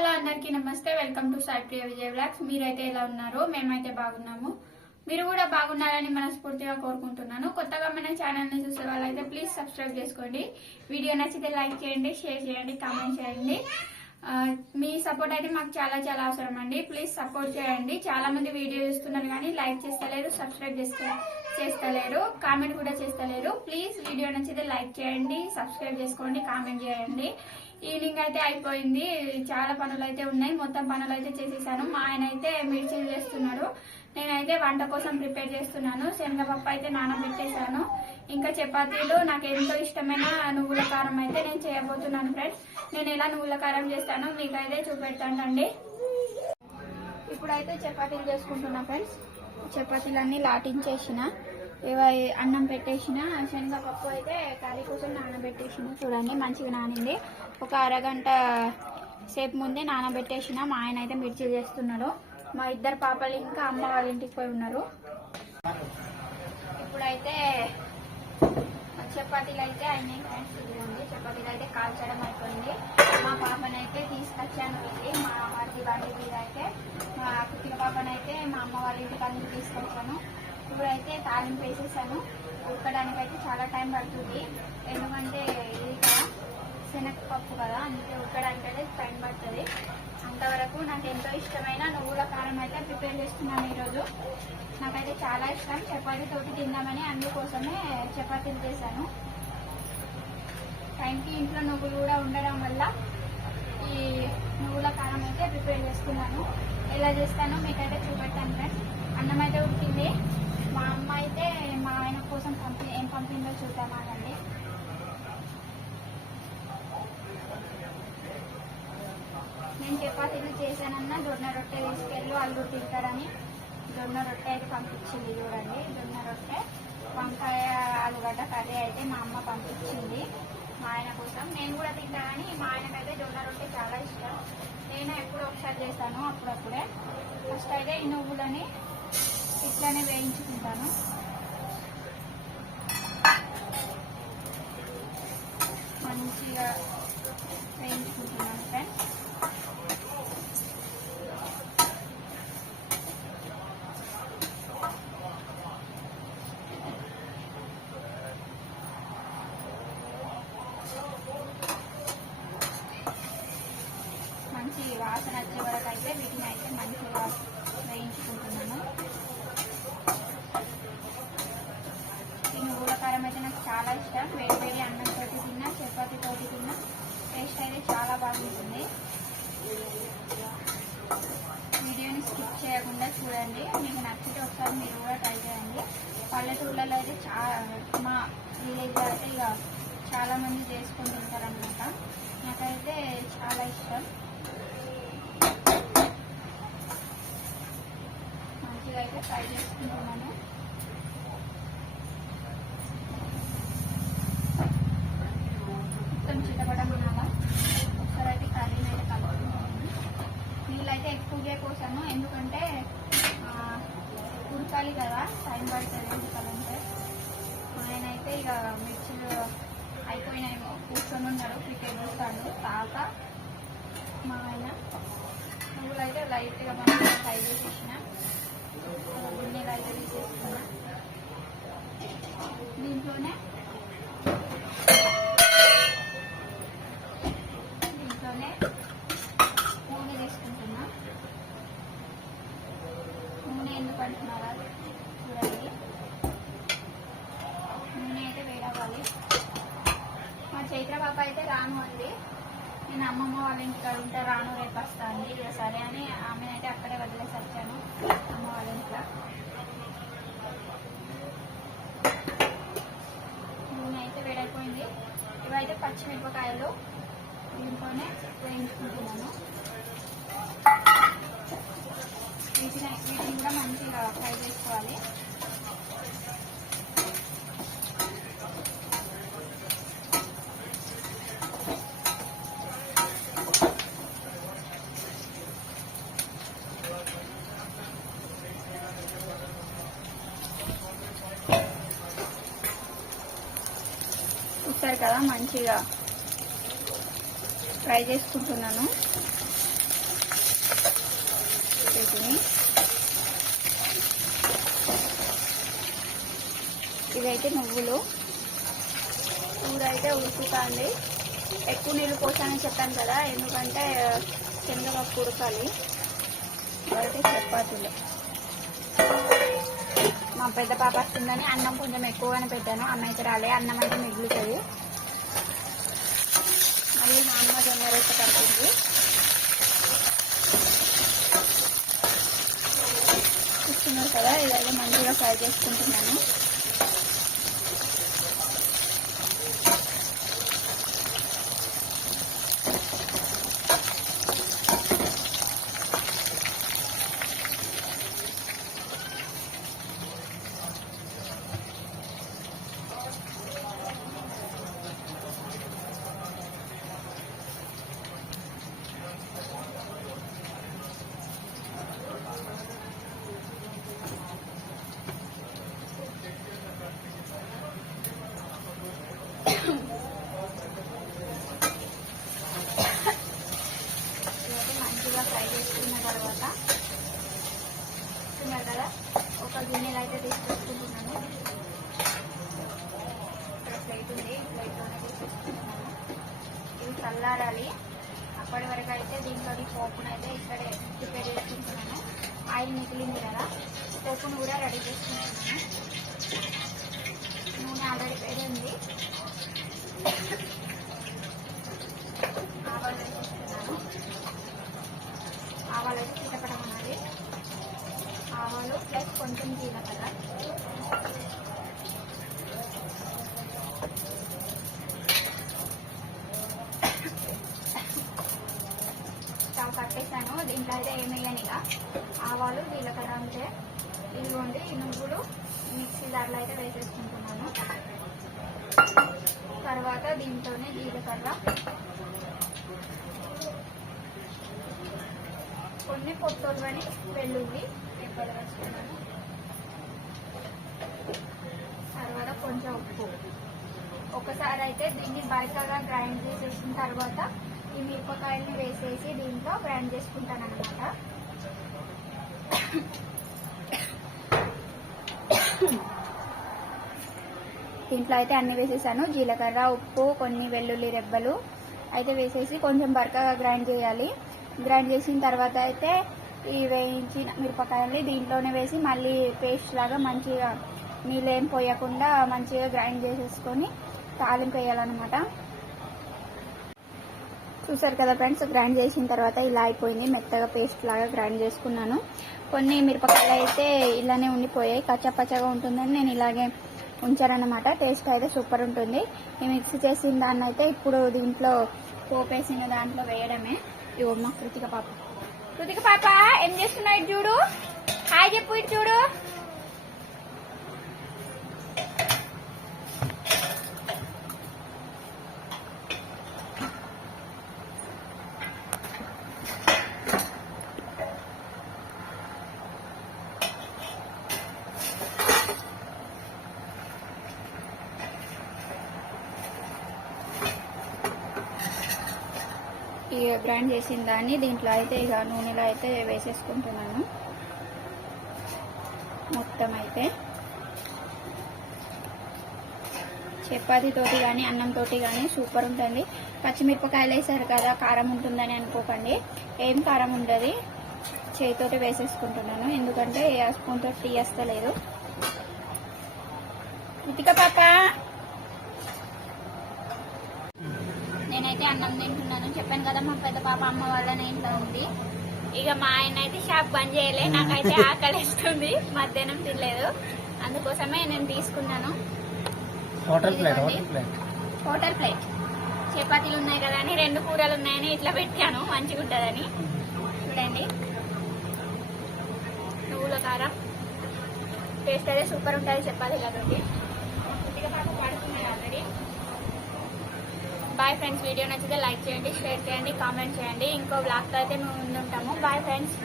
Hello అందరికీ నమస్తే. Welcome to Sai Priya Vijay vlogs. మీరైతే ఎలా ఉన్నారు? మేమైతే బాగున్నాము. మీరు కూడా బాగున్నారని మనస్ఫూర్తిగా కోరుకుంటున్నాను. కొత్తగా మన ఛానల్ ని చూసే వాళ్ళైతే ప్లీజ్ సబ్స్క్రైబ్ చేసుకోండి. వీడియో నచ్చితే లైక్ చేయండి, షేర్ చేయండి, కామెంట్ చేయండి. మీ సపోర్ట్ అయితే మాకు చాలా చాలా అవసరం అండి. ప్లీజ్ సపోర్ట్ చేయండి. చాలా మంది వీడియో చూస్తున్నారు కానీ లైక్ చేస్తలేరు, సబ్స్క్రైబ్ చేస్తలేరు, కామెంట్ కూడా చేస్తలేరు. ప్లీజ్ వీడియో నచ్చితే లైక్ చేయండి, సబ్స్క్రైబ్ చేసుకోండి, కామెంట్ చేయండి. ఈవినింగ్ అయితే అయిపోయింది. చాలా పనులు అయితే ఉన్నాయి. మొత్తం పనులు అయితే చేసేసాను. మా ఆయన అయితే మిర్చీలు చేస్తున్నాడు. నేనైతే వంట కోసం ప్రిపేర్ చేస్తున్నాను. శనగపప్పు అయితే నానబెట్టేశాను. ఇంకా చపాతీలు నాకు ఎంతో ఇష్టమైన నువ్వుల కారం అయితే నేను చేయబోతున్నాను ఫ్రెండ్స్. నేను ఎలా నువ్వుల కారం చేస్తానో మీకైతే చూపెడతానండి. ఇప్పుడైతే చపాతీలు చేసుకుంటున్నా ఫ్రెండ్స్. చపాతీలన్నీ లాటించేసిన, అన్నం పెట్టేసిన, శనగపప్పు అయితే కర్రీ కోసం నానబెట్టేసిన. చూడండి మంచిగా నానింది. ఒక అరగంట సేపు ముందే నానబెట్టేసిన. మా ఆయన అయితే మిర్చి చేస్తున్నాడు. మా ఇద్దరు పాపలు ఇంకా అమ్మ వాళ్ళ ఇంటికి పోయి ఉన్నారు. ఇప్పుడైతే చపాతీలు అయితే అయినాయి ఫ్రెండ్స్. ఇదిగోండి చపాతీలు అయితే కాల్చడం అయిపోయింది. మా పాపనైతే తీసుకొచ్చాను వెళ్ళి మా మరిది బండి మీద అయితే. మా కుట్టిన పాపనైతే మా అమ్మ వాళ్ళ ఇంటికి అన్ని తీసుకొచ్చాను. ఇప్పుడైతే తాలింపు వేసేసాను. ఉడకడానికి అయితే చాలా టైం పడుతుంది. ఎందుకంటే ఇది కదా శనగపప్పు కదా, అందుకే ఉడకడానికి అయితే టైం పడుతుంది. అంతవరకు నాకు ఎంతో ఇష్టమైన నువ్వుల కారం అయితే ప్రిపేర్ చేస్తున్నాను ఈరోజు. నాకైతే చాలా ఇష్టం. చపాతీతోటి తిందామని అందుకోసమే చపాతీలు చేశాను. టైంకి ఇంట్లో నువ్వులు కూడా ఉండడం వల్ల ఈ నువ్వుల కారం అయితే ప్రిపేర్ చేస్తున్నాను. ఎలా చేస్తానో మీకైతే చూపెట్టాను ఫ్రెండ్స్. అన్నం అయితే ఉడికింది. మా అమ్మ అయితే మా ఆయన కోసం ఏం పంపిందో చూద్దామానండి. నేను చపాతీలు చేశానన్నా జొన్న రొట్టె తీసుకెళ్ళి వాళ్ళు తింటారని జొన్న రొట్టె అయితే పంపించింది. చూడండి జొన్న రొట్టె, వంకాయ ఆలుగడ్డ కర్రీ అయితే మా అమ్మ పంపించింది మా ఆయన కోసం. నేను కూడా తింటానని మా ఆయనకైతే జొన్న రొట్టె చాలా ఇష్టం. నేను ఎప్పుడో ఒకసారి చేశాను అప్పుడప్పుడే. ఫస్ట్ అయితే ఈ నువ్వులని ఇట్లానే వేయించుకుంటాను. మంచిగా వేయించుకుంటున్నాను ఫ్రెండ్స్. మంచి వాసన వచ్చే వరకు అయితే వీటిని అయితే మంచిగా వేయించుకుంటున్నాను. ఈ నువ్వుల కారం అయితే నాకు చాలా ఇష్టం. వేడి వేడి అన్నంతో తిన్నా, చపాతీతో తిన్నా టేస్ట్ అయితే చాలా బాగుంటుంది. వీడియోని స్కిప్ చేయకుండా చూడండి. మీకు నచ్చితే ఒకసారి మీరు కూడా ట్రై చేయండి. పల్లెటూళ్ళలో అయితే మా విలేజ్లో అయితే ఇక చాలామంది చేసుకొని తింటారనమాట. నాకైతే చాలా ఇష్టం. మంచిగా అయితే ఫ్రై చేసుకుంటున్నాను. మొత్తం చిటపడం అనాలా. ఒకసారి అయితే కర్రీని అయితే కలుపుకుంటున్నాను. నీళ్ళైతే ఎక్కువగా పోసాను, ఎందుకంటే ఉడకాలి కదా, టైం పడుతుంది ఉడకాలంటే. ఆయన అయితే ఇక మిర్చిలు అయిపోయినాయేమో కూర్చొని ఉన్నాడు, క్రికెట్ చూస్తాడు తాత మా ఆయన. నువ్వులు అయితే లైట్గా మంచిగా ఫ్రై చేసేసిన. గిన్నెలు అయితే తీసేసుకున్నా. దీంట్లోనే నూనె తీసుకుంటున్నా. నూనె ఎందుకు అంటున్నారా చూడండి. నూనె అయితే వేడవ్వాలి. మా చైత్ర పాప అయితే రాను అండి. నేను అమ్మమ్మ వాళ్ళ ఇంటికి ఉంటే రాను, రేపు వస్తాను. ఇక సరే అని ఆమెను అయితే అక్కడే వదిలేసి వచ్చాను అమ్మ వాళ్ళ ఇంట్లో. నూనె అయితే వేడైపోయింది. ఇవైతే పచ్చిమిరపకాయలు దీంట్లోనే వేయించుకుంటున్నాను. వీటిని కూడా మంచిగా ఫ్రై చేసుకోవాలి. చూస్తారు కదా మంచిగా ఫ్రై చేసుకుంటున్నాను. వీటిని. ఇవైతే నువ్వులు. కూర అయితే ఉడుకుతుంది. ఎక్కువ నీళ్ళు పోసానని చెప్పాను కదా, ఎందుకంటే శనగపప్పు ఉడకాలి. ఇవైతే చపాతీలు. మా పెద్ద పాప వస్తుందని అన్నం కొంచెం ఎక్కువగానే పెట్టాను. అన్నం అయితే రాలే, అన్నం అయితే మిగులుతుంది. మళ్ళీ మా అమ్మ జొన్న రొట్టె పడుతుంది. చూస్తున్నారు కదా, ఇదైతే మంచిగా ఫ్రై చేసుకుంటున్నాను. మంచిగా ఫ్రై చేసుకున్న తర్వాత చూస్తున్నారు కదా, ఒక గిన్నెలు అయితే తీసుకొచ్చుకుంటున్నాను. ఇక్కడ ప్లేట్ ఉంది, ప్లేట్లోనే తీసుకొచ్చుకుంటున్నాను. ఇవి చల్లారాలి. అప్పటి వరకు అయితే దీంట్లో పోపునైతే ఇక్కడే ప్రిపేర్ చేసుకుంటున్నాను. ఆయిల్ మిగిలింది కదా, పోపును కూడా రెడీ చేసుకుంటున్నాను. నూనె ఆల్రెడీ వేడి ఉంది. ఆవాలు వేసుకుంటున్నాను. ఆవాలు అయితే చిటపడం అన్నది. ఆవాలు ప్లస్ కొంచెం జీలకర్ర. స్టవ్ కట్టేసాను. దీంట్లో అయితే ఏమి వేయనిగా ఆవాలు జీలకర్ర ఉంటే ఇదిగోండి. ఈ నువ్వులు మిక్సీ దాంట్లో అయితే వేసేసుకుంటున్నాను. తర్వాత దీంట్లోనే జీలకర్ర, కొన్ని పొట్టొల్లని వెల్లుల్లి ఎప్పుడు వేసుకున్నాను. తర్వాత కొంచెం ఉప్పు. ఒకసారి అయితే దీన్ని బరకగా గ్రైండ్ చేసేసిన తర్వాత ఈ మిరపకాయల్ని వేసేసి దీంట్లో గ్రైండ్ చేసుకుంటాను అనమాట. దీంట్లో అయితే అన్ని వేసేసాను. జీలకర్ర, ఉప్పు, కొన్ని వెల్లుల్లి రెబ్బలు అయితే వేసేసి కొంచెం బరకగా గ్రైండ్ చేయాలి. గ్రైండ్ చేసిన తర్వాత అయితే ఈ వేయించిన మిరపకాయల్ని దీంట్లోనే వేసి మళ్ళీ పేస్ట్ లాగా మంచిగా నీళ్ళు ఏం పోయకుండా మంచిగా గ్రైండ్ చేసేసుకొని తాలింపు వేయాలన్నమాట. చూసారు కదా ఫ్రెండ్స్, గ్రైండ్ చేసిన తర్వాత ఇలా అయిపోయింది. మెత్తగా పేస్ట్ లాగా గ్రైండ్ చేసుకున్నాను. కొన్ని మిరపకాయలు అయితే ఇలానే ఉండిపోయాయి, కచ్చపచ్చగా ఉంటుందని నేను ఇలాగే ఉంచారనమాట. టేస్ట్ అయితే సూపర్ ఉంటుంది. ఈ మిక్సీ చేసిన దాన్ని అయితే ఇప్పుడు దీంట్లో పోపేసిన దాంట్లో వేయడమే. ఇవ్వ మా కృతిక పాప. కృతిక పాప ఏం చేస్తున్నావు? చూడు, హాయ్ చెప్పు. ఇటు చూడు. ఈ గ్రైండ్ చేసిన దాన్ని దీంట్లో అయితే ఇక నూనెలో అయితే వేసేసుకుంటున్నాను. మొత్తం అయితే చపాతీతోటి కానీ అన్నంతో కానీ సూపర్ ఉంటుంది. పచ్చిమిరపకాయలు వేసారు కదా, కారం ఉంటుందని అనుకోకండి. ఏం కారం ఉండదు. చేతితోటి వేసేసుకుంటున్నాను, ఎందుకంటే ఆ స్పూన్ తోటి తీయస్తలేదు. కృతిక పాప, నేనైతే అన్నం తింటున్నాను. చెప్పాను కదా మా పెద్ద పాప అమ్మ వాళ్ళని ఇంట్లో ఉంది. ఇక మా ఆయన అయితే షాప్ బంద్ చేయలే. నాకైతే ఆకలిస్తుంది, మధ్యాహ్నం తినలేదు, అందుకోసమే నేను తీసుకున్నాను. హోటల్ ప్లేట్ చపాతీలు ఉన్నాయి కదా అని, 2 కూరలు ఉన్నాయని ఇట్లా పెట్టాను, మంచిగా ఉంటుందని. చూడండి, నువ్వుల కారం టేస్ట్ అయితే సూపర్ ఉంటుంది చపాతీలతోటి. కొద్దిగా పాప పడుతున్నాయి ఆల్రెడీ. బాయ్ ఫ్రెండ్స్, వీడియో నచ్చితే లైక్ చేయండి, షేర్ చేయండి, కామెంట్ చేయండి. ఇంకో బ్లాగ్తో అయితే మేము ముందుంటాము. Bye friends.